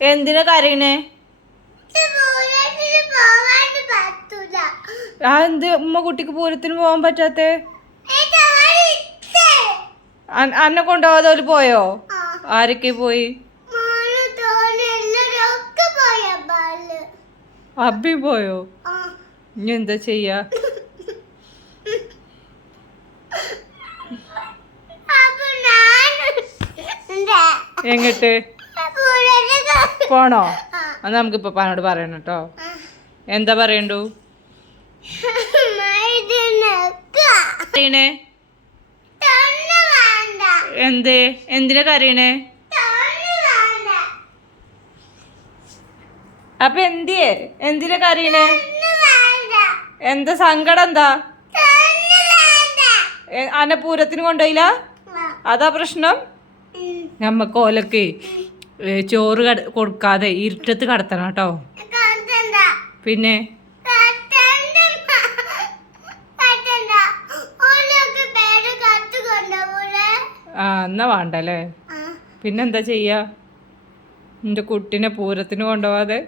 എന്തിനാ കരയണേ? ആ എന്ത് ഉമ്മ കുട്ടിക്ക് പൂരത്തിന് പോകാൻ പറ്റാത്തെ? അന്നെ കൊണ്ടുപോകാതെ ഓല് പോയോ? ആരൊക്കെ പോയി? അബി പോയോ? ഇനി എന്താ ചെയ്യാ? എങ്ങട്ട് പോണോ? അത് നമുക്കിപ്പോ പാനോട് പറയണം കേട്ടോ. എന്താ പറയണ്ടു? എന്തേ? എന്തിനാ കരയണേ? അപ്പൊ എന്തിയേ? എന്തിനാ കരയണേ? എന്താ സങ്കടം? എന്താ അന്നെ പൂരത്തിന് കൊണ്ടുപോയില്ല? അതാ പ്രശ്നം. നമ്മക്ക് ഓലൊക്കെ ചോറ് കൊടുക്കാതെ ഇരുട്ടത്ത് കടത്തണം കേട്ടോ. പിന്നെ ആ എന്നാ വേണ്ടല്ലേ. പിന്നെന്താ ചെയ്യാ? എൻ്റെ കുട്ടീനെ പൂരത്തിന് കൊണ്ടുപോവാതെ?